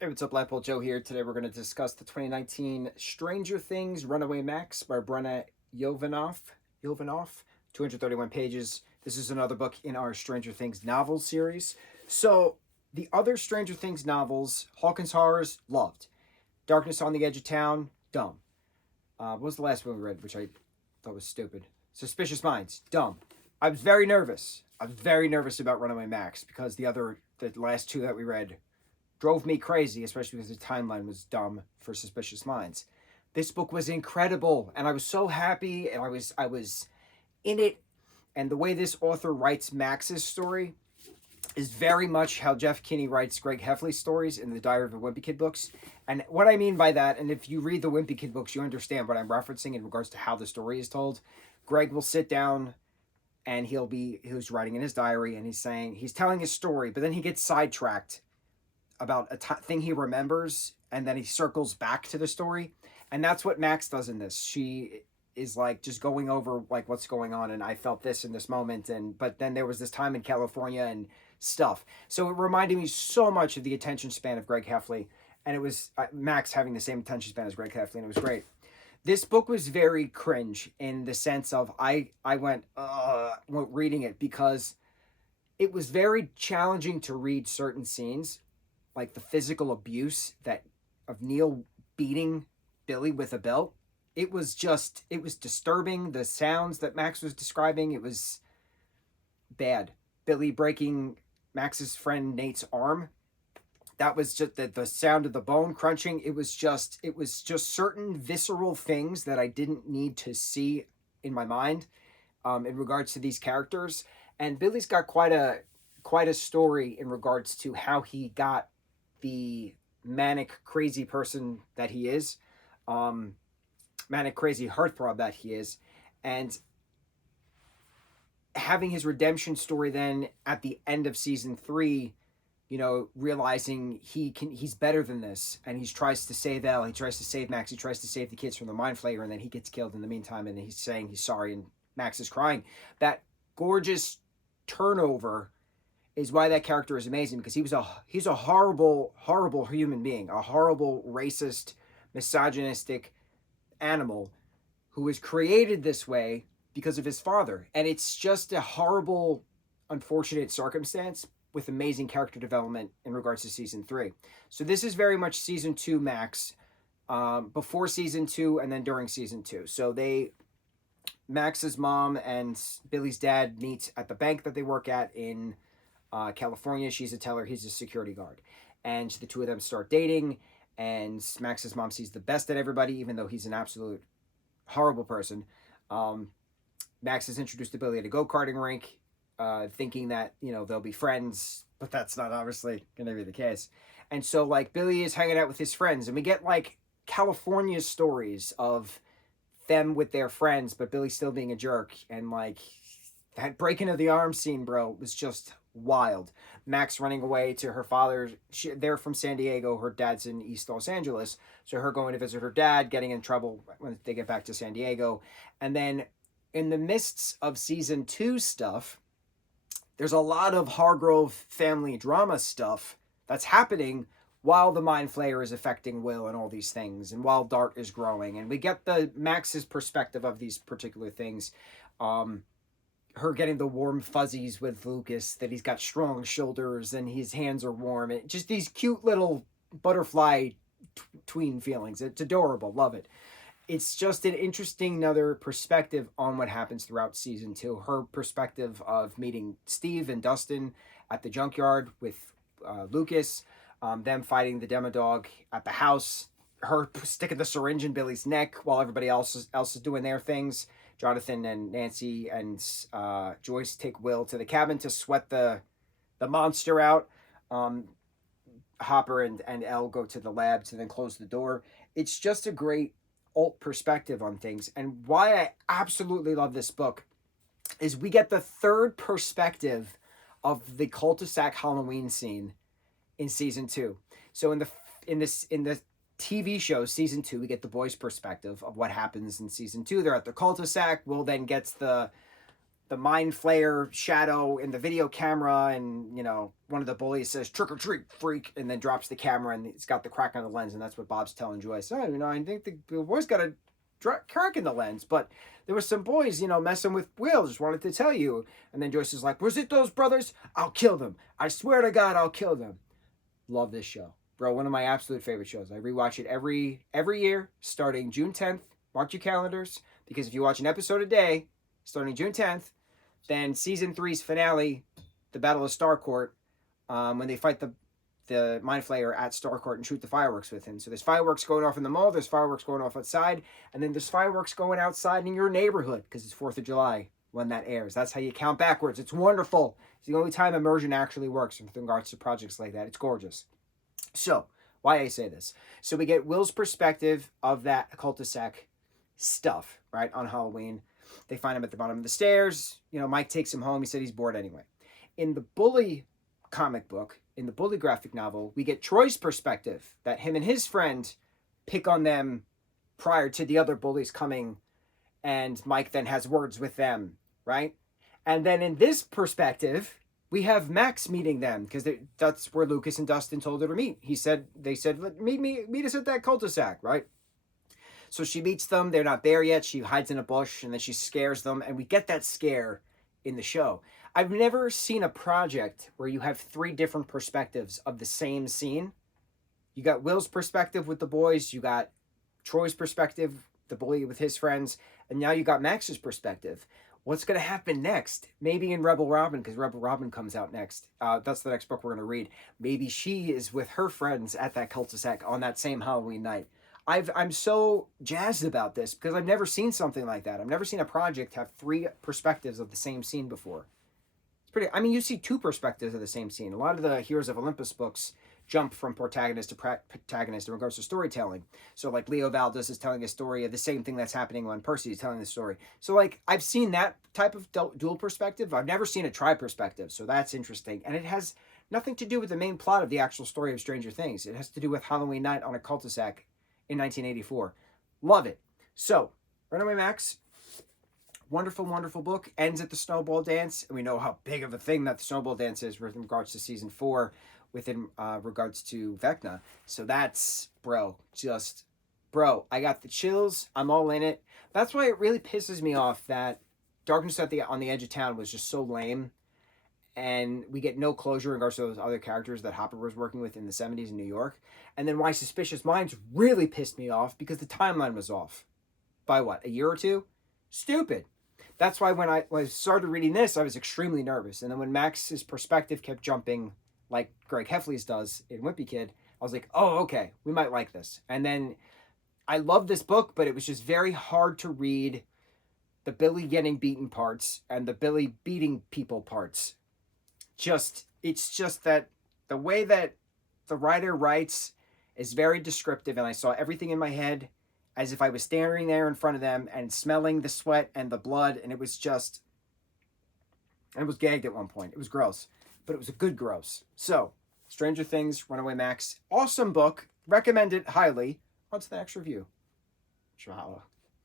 Hey, what's up, lightboltjoe here. Today we're going to discuss the 2019 Stranger Things Runaway Max by Brenna Jovanoff, 231 pages. This is another book in our Stranger Things novel series. So, the other Stranger Things novels, Hawkins Horrors, loved. Darkness on the Edge of Town, dumb. What was the last one we read, which I thought was stupid? Suspicious Minds, dumb. I was very nervous. I was very nervous about Runaway Max because the last two that we read drove me crazy, especially because the timeline was dumb for Suspicious Minds. This book was incredible, and I was so happy, and I was in it. And the way this author writes Max's story is very much how Jeff Kinney writes Greg Heffley's stories in the Diary of a Wimpy Kid books. And what I mean by that, and if you read the Wimpy Kid books, you understand what I'm referencing in regards to how the story is told. Greg will sit down and he's writing in his diary and he's telling his story, but then he gets sidetracked about thing he remembers, and then he circles back to the story. And that's what Max does in this. She is like just going over like what's going on, and I felt this in this moment, and but then there was this time in California and stuff. So it reminded me so much of the attention span of Greg Heffley, and it was Max having the same attention span as Greg Heffley, and it was great. This book was very cringe in the sense of I went reading it because it was very challenging to read certain scenes, like the physical abuse that of Neil beating Billy with a belt. It was disturbing. The sounds that Max was describing, it was bad. Billy breaking Max's friend Nate's arm. That was just the sound of the bone crunching. It was just certain visceral things that I didn't need to see in my mind, in regards to these characters. And Billy's got quite a story in regards to how he got the manic crazy person that he is, um, manic crazy heartthrob that he is, and having his redemption story then at the end of season 3, realizing he's better than this, and he tries to save Elle, he tries to save Max, he tries to save the kids from the mind flayer, and then he gets killed in the meantime, and he's saying he's sorry, and Max is crying. That gorgeous turnover is why that character is amazing, because he's a horrible human being, a horrible racist, misogynistic animal who was created this way because of his father. And it's just a horrible, unfortunate circumstance with amazing character development in regards to season 3. So this is very much season 2 Max, before season 2 and then during season 2. So Max's mom and Billy's dad meet at the bank that they work at in California. She's a teller, he's a security guard. And the two of them start dating, and Max's mom sees the best at everybody, even though he's an absolute horrible person. Um, Max is introduced to Billy at a go-karting rink, thinking that, they'll be friends, but that's not obviously going to be the case. And so, like, Billy is hanging out with his friends, and we get, like, California's stories of them with their friends, but Billy still being a jerk. And, like, that breaking of the arm scene, bro, was just wild. Max running away to her father. They're from San Diego. Her dad's in East Los Angeles. So her going to visit her dad, getting in trouble when they get back to San Diego. And then in the midst of season 2 stuff, there's a lot of Hargrove family drama stuff that's happening while the Mind Flayer is affecting Will and all these things, and while Dart is growing. And we get the Max's perspective of these particular things. Her getting the warm fuzzies with Lucas, that he's got strong shoulders and his hands are warm. And just these cute little butterfly tween feelings. It's adorable. Love it. It's just an interesting another perspective on what happens throughout season 2. Her perspective of meeting Steve and Dustin at the junkyard with Lucas, them fighting the demo dog at the house, her sticking the syringe in Billy's neck while everybody else is doing their things. Jonathan and Nancy and Joyce take Will to the cabin to sweat the monster out. Hopper and Elle go to the lab to then close the door. It's just a great alt perspective on things. And why I absolutely love this book is we get the third perspective of the cul-de-sac Halloween scene in season 2. So in the TV show season 2, we get the boys' perspective of what happens in season 2. They're at the cul-de-sac. Will then gets the the mind flayer shadow in the video camera, and one of the bullies says trick or treat freak, and then drops the camera, and it's got the crack on the lens, and that's what Bob's telling Joyce. Oh, I think the boy's got a crack in the lens, but there were some boys messing with Will, just wanted to tell you. And then Joyce is like, was it those brothers? I'll kill them, I swear to God, I'll kill them. Love this show, bro. One of my absolute favorite shows. I rewatch it every year starting June 10th. Mark your calendars, because if you watch an episode a day starting June 10th, then season 3's finale, the Battle of Starcourt, when they fight the Mind Flayer at Starcourt and shoot the fireworks with him. So there's fireworks going off in the mall, there's fireworks going off outside, and then there's fireworks going outside in your neighborhood, because it's 4th of July when that airs. That's how you count backwards. It's wonderful. It's the only time immersion actually works in regards to projects like that. It's gorgeous. So, why I say this. So we get Will's perspective of that cul-de-sac stuff, right, on Halloween. They find him at the bottom of the stairs. Mike takes him home. He said he's bored anyway. In the Bully comic book, in the Bully graphic novel, we get Troy's perspective, that him and his friend pick on them prior to the other bullies coming, and Mike then has words with them, right? And then in this perspective, we have Max meeting them, because that's where Lucas and Dustin told her to meet. They said, meet us at that cul-de-sac, right? So she meets them. They're not there yet. She hides in a bush, and then she scares them. And we get that scare in the show. I've never seen a project where you have 3 different perspectives of the same scene. You got Will's perspective with the boys. You got Troy's perspective, the bully with his friends. And now you got Max's perspective. What's going to happen next? Maybe in Rebel Robin, because Rebel Robin comes out next. That's the next book we're going to read. Maybe she is with her friends at that cul-de-sac on that same Halloween night. I'm so jazzed about this, because I've never seen something like that. I've never seen a project have 3 perspectives of the same scene before. It's pretty. I mean, you see 2 perspectives of the same scene. A lot of the Heroes of Olympus books jump from protagonist to protagonist in regards to storytelling. So, like, Leo Valdez is telling a story of the same thing that's happening when Percy is telling the story. So, like, I've seen that type of dual perspective. I've never seen a tri-perspective, so that's interesting. And it has nothing to do with the main plot of the actual story of Stranger Things. It has to do with Halloween night on a cul-de-sac in 1984. Love it. So, Runaway Max, wonderful, wonderful book. Ends at the snowball dance. And we know how big of a thing that the snowball dance is with regards to season 4, within regards to Vecna. So that's, bro, I got the chills. I'm all in it. That's why it really pisses me off that Darkness on the Edge of Town was just so lame. And we get no closure in regards to those other characters that Hopper was working with in the 70s in New York. And then why Suspicious Minds really pissed me off, because the timeline was off. By what, a year or 2? Stupid. That's why when I started reading this, I was extremely nervous. And then when Max's perspective kept jumping, like Greg Heffley's does in Wimpy Kid, I was like, oh, okay, we might like this. And then I loved this book, but it was just very hard to read the Billy getting beaten parts and the Billy beating people parts. It's just that the way that the writer writes is very descriptive, and I saw everything in my head as if I was standing there in front of them and smelling the sweat and the blood, and it was gagged at one point. It was gross, but it was a good gross. So, Stranger Things, Runaway Max, awesome book, recommend it highly. On to the next review. Mahalo.